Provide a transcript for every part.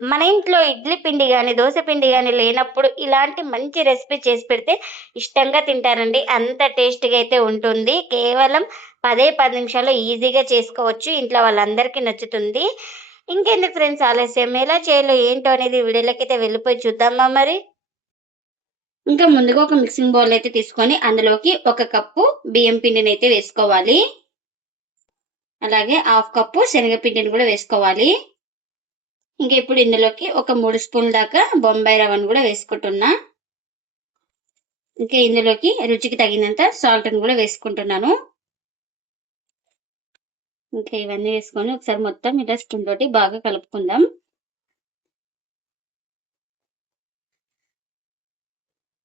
మన ఇంట్లో ఇడ్లీ పిండి గాని, దోస పిండి గాని లేనప్పుడు ఇలాంటి మంచి రెసిపీ చేసి పెడితే ఇష్టంగా తింటారండి. అంత టేస్ట్‌గా అయితే ఉంటుంది. కేవలం 10 నిమిషాల్లో ఈజీగా చేసుకోవచ్చు. ఇంట్లో వాళ్ళందరికీ నచ్చుతుంది. ఇంకెందుకు ఫ్రెండ్స్ ఆలస్యం, ఎలా చేయాలో ఏంటో అనేది వీడియోలోకైతే వెళ్ళిపోయి చూద్దామా మరి? ఇంకా ముందుగా ఒక మిక్సింగ్ బౌల్ అయితే తీసుకొని అందులోకి ఒక కప్పు బియ్యం పిండినైతే వేసుకోవాలి. అలాగే హాఫ్ కప్పు శనగపిండిని కూడా వేసుకోవాలి. ఇంకా ఇప్పుడు ఇందులోకి ఒక 3 స్పూన్ల దాకా బొంబాయి రవ్వను కూడా వేసుకుంటున్నా. ఇంకా ఇందులోకి రుచికి తగినంత సాల్ట్‌ని కూడా వేసుకుంటున్నాను. ఇంకా ఇవన్నీ వేసుకొని ఒకసారి మొత్తం ఇలా స్పూన్ తోటి బాగా కలుపుకుందాం.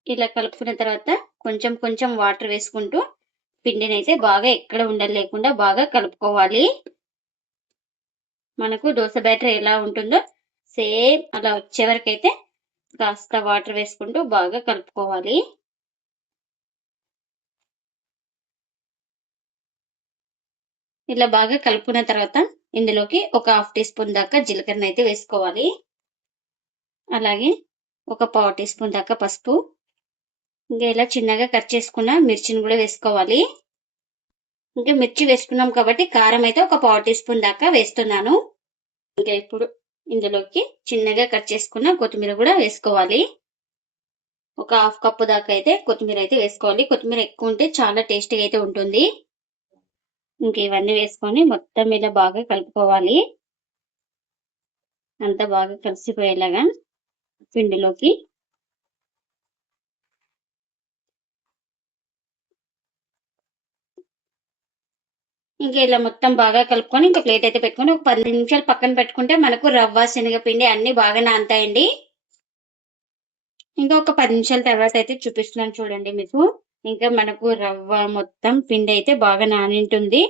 ఇలా కలుపుకున్న తర్వాత కొంచెం కొంచెం వాటర్ వేసుకుంటూ పిండినైతే బాగా ఎక్కడ ఉండలు లేకుండా బాగా కలుపుకోవాలి. మనకు దోస బ్యాటర్ ఎలా ఉంటుందో సేమ్ అలా వచ్చే వరకైతే కాస్త వాటర్ వేసుకుంటూ బాగా కలుపుకోవాలి. ఇలా బాగా కలుపుకున్న తర్వాత ఇందులోకి ఒక హాఫ్ టీ స్పూన్ దాకా జీలకర్రనైతే వేసుకోవాలి. అలాగే ఒక పావు టీ స్పూన్ దాకా పసుపు, ఇంకా ఇలా చిన్నగా కట్ చేసుకున్న మిర్చిని కూడా వేసుకోవాలి. ఇంకా మిర్చి వేసుకున్నాం కాబట్టి కారం అయితే ఒక పావు టీ స్పూన్ దాకా వేస్తున్నాను. ఇంకా ఇప్పుడు ఇందులోకి చిన్నగా కట్ చేసుకున్న కొత్తిమీర కూడా వేసుకోవాలి. ఒక హాఫ్ కప్పు దాకా అయితే కొత్తిమీర అయితే వేసుకోవాలి. కొత్తిమీర ఎక్కువ ఉంటే చాలా టేస్టీగా అయితే ఉంటుంది. ఇంక ఇవన్నీ వేసుకొని మొత్తం ఇలా బాగా కలుపుకోవాలి. అంతా బాగా కలిసిపోయేలాగా పిండిలోకి. ఇంకా ఇలా మొత్తం బాగా కలుపుకొని ఇంకా ప్లేట్ అయితే పెట్టుకొని ఒక 10 నిమిషాలు పక్కన పెట్టుకుంటే మనకు రవ్వ, శనగపిండి అన్నీ బాగా నానతాయండి. ఇంకా ఒక 10 నిమిషాల తర్వాత అయితే చూపిస్తున్నాను చూడండి మీకు. ఇంకా మనకు రవ్వ మొత్తం పిండి అయితే బాగా నానింటుంది.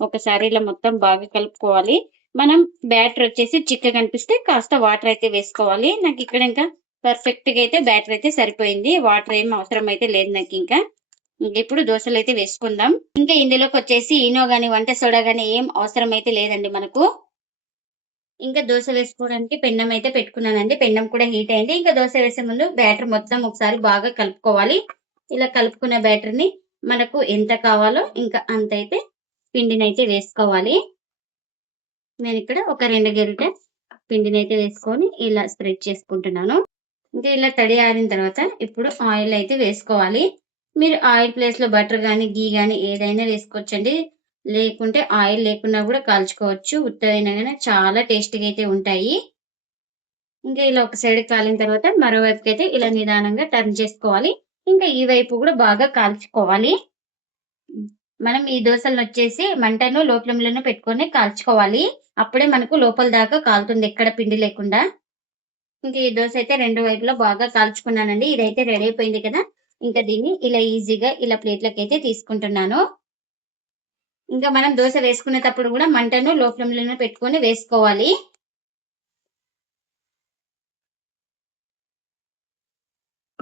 ఒకసారి ఇలా మొత్తం బాగా కలుపుకోవాలి. మనం బ్యాటర్ వచ్చేసి చిక్కగా కనిపిస్తే కాస్త వాటర్ అయితే వేసుకోవాలి. నాకు ఇక్కడ ఇంకా పర్ఫెక్ట్‌గా అయితే బ్యాటర్ అయితే సరిపోయింది. వాటర్ ఏం అవసరం అయితే లేదు నాకు ఇంకా. ఇప్పుడు దోసలు అయితే వేసుకుందాం. ఇంకా ఇందులోకి వచ్చేసి ఈనో గాని, వంట సోడా గాని ఏం అవసరం అయితే లేదండి మనకు. ఇంకా దోస వేసుకోవడానికి పెన్నం అయితే పెట్టుకున్నానండి. పెన్నం కూడా హీట్ అయింది. ఇంకా దోస వేసే ముందు బ్యాటర్ మొత్తం ఒకసారి బాగా కలుపుకోవాలి. ఇలా కలుపుకున్న బ్యాటర్‌ని మనకు ఎంత కావాలో ఇంకా అంతైతే పిండినైతే వేసుకోవాలి. నేనిక్కడ ఒక 2 గరిటె పిండినైతే వేసుకొని ఇలా స్ప్రెడ్ చేసుకుంటున్నాను. ఇంకా ఇలా తడి ఆరిన తర్వాత ఇప్పుడు ఆయిల్ అయితే వేసుకోవాలి. మీరు ఆయిల్ ప్లేస్‌లో బటర్ గాని, ఘీ గాని ఏదైనా వేసుకోవచ్చండి. లేకుంటే ఆయిల్ లేకున్నా కూడా కాల్చుకోవచ్చు. ఉత్తవైనా గాని చాలా టేస్టీగా అయితే ఉంటాయి. ఇంకా ఇలా ఒక సైడ్ కాలిన తర్వాత మరో వైపుకైతే ఇలా నిదానంగా టర్న్ చేసుకోవాలి. ఇంకా ఈ వైపు కూడా బాగా కాల్చుకోవాలి. మనం ఈ దోసలనొచ్చేసి మంటను లో ఫ్లేమ్‌లోనే పెట్టుకొని కాల్చుకోవాలి. అప్పుడే మనకు లోపల దాకా కాలుతుంది ఎక్కడ పిండి లేకుండా. ఇంక ఈ దోస అయితే 2 వైపులా బాగా కాల్చుకున్నానండి. ఇదైతే రెడీ అయిపోయింది కదా! ఇంకా దీన్ని ఇలా ఈజీగా ఇలా ప్లేట్‌లోకైతే తీసుకుంటున్నాను. ఇంకా మనం దోస వేసుకునేటప్పుడు కూడా మంటను లో ఫ్లేమ్‌లోనే పెట్టుకొని వేసుకోవాలి.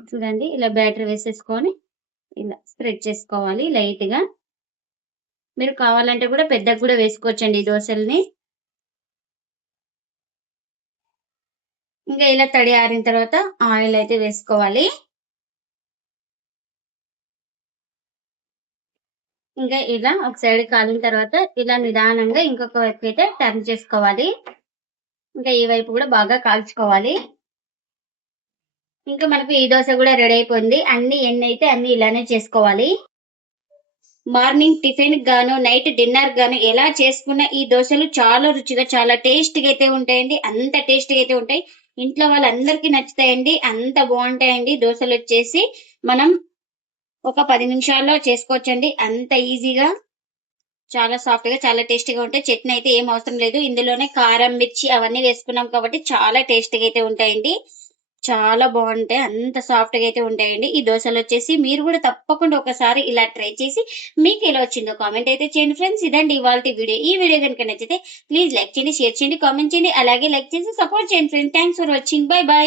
చూడండి ఇలా బ్యాటర్ వేసేసుకొని ఇలా స్ప్రెడ్ చేసుకోవాలి లైట్‌గా. మీరు కావాలంటే కూడా పెద్దగా కూడా వేసుకోవచ్చండి ఈ దోసల్ని. ఇంకా ఇలా తడి ఆరిన తర్వాత ఆయిల్ అయితే వేసుకోవాలి. ఇంకా ఇలా ఒక సైడ్ కాలిన తర్వాత ఇలా నిదానంగా ఇంకొక వైపుకైతే టర్న్ చేసుకోవాలి. ఇంకా ఈ వైపు కూడా బాగా కాల్చుకోవాలి. ఇంకా మనకు ఈ దోస కూడా రెడీ అయిపోయింది. అన్ని ఎన్నైతే అన్ని ఇలానే చేసుకోవాలి. మార్నింగ్ టిఫిన్‌కి గాను, నైట్ డిన్నర్‌కి గాను ఎలా చేసుకున్న ఈ దోసలు చాలా రుచిగా, చాలా టేస్ట్‌గా అయితే ఉంటాయండి. అంత టేస్ట్‌గా అయితే ఉంటాయి. ఇంట్లో వాళ్ళందరికీ నచ్చుతాయండి. అంత బావుంటాయండి దోసలొచ్చేసి. మనం ఒక 10 నిమిషాల్లో చేసుకోవచ్చండి. అంత ఈజీగా చాలా సాఫ్ట్‌గా, చాలా టేస్టీగా ఉంటాయి. చట్నీ అయితే ఏం అవసరం లేదు. ఇందులోనే కారం, మిర్చి అవన్నీ వేసుకున్నాం కాబట్టి చాలా టేస్టీగా అయితే ఉంటాయండి. చాలా బావుంటాయి. అంత సాఫ్ట్‌గా అయితే ఉంటాయండి. ఈ దోసలొచ్చేసి మీరు గూడా తప్పకుండా ఒకసారి ఇలా ట్రై చేసి మీకెలా వచ్చిందో కామెంట్ అయితే చేయండి ఫ్రెండ్స్. ఇదండి ఇవాల్టి వీడియో. ఈ వీడియో గనుక నచ్చితే ప్లీజ్ లైక్ చేయండి, షేర్ చేయండి, కామెంట్ చేయండి. అలాగే లైక్ చేసి సపోర్ట్ చేయండి friends. Thanks for watching. By by.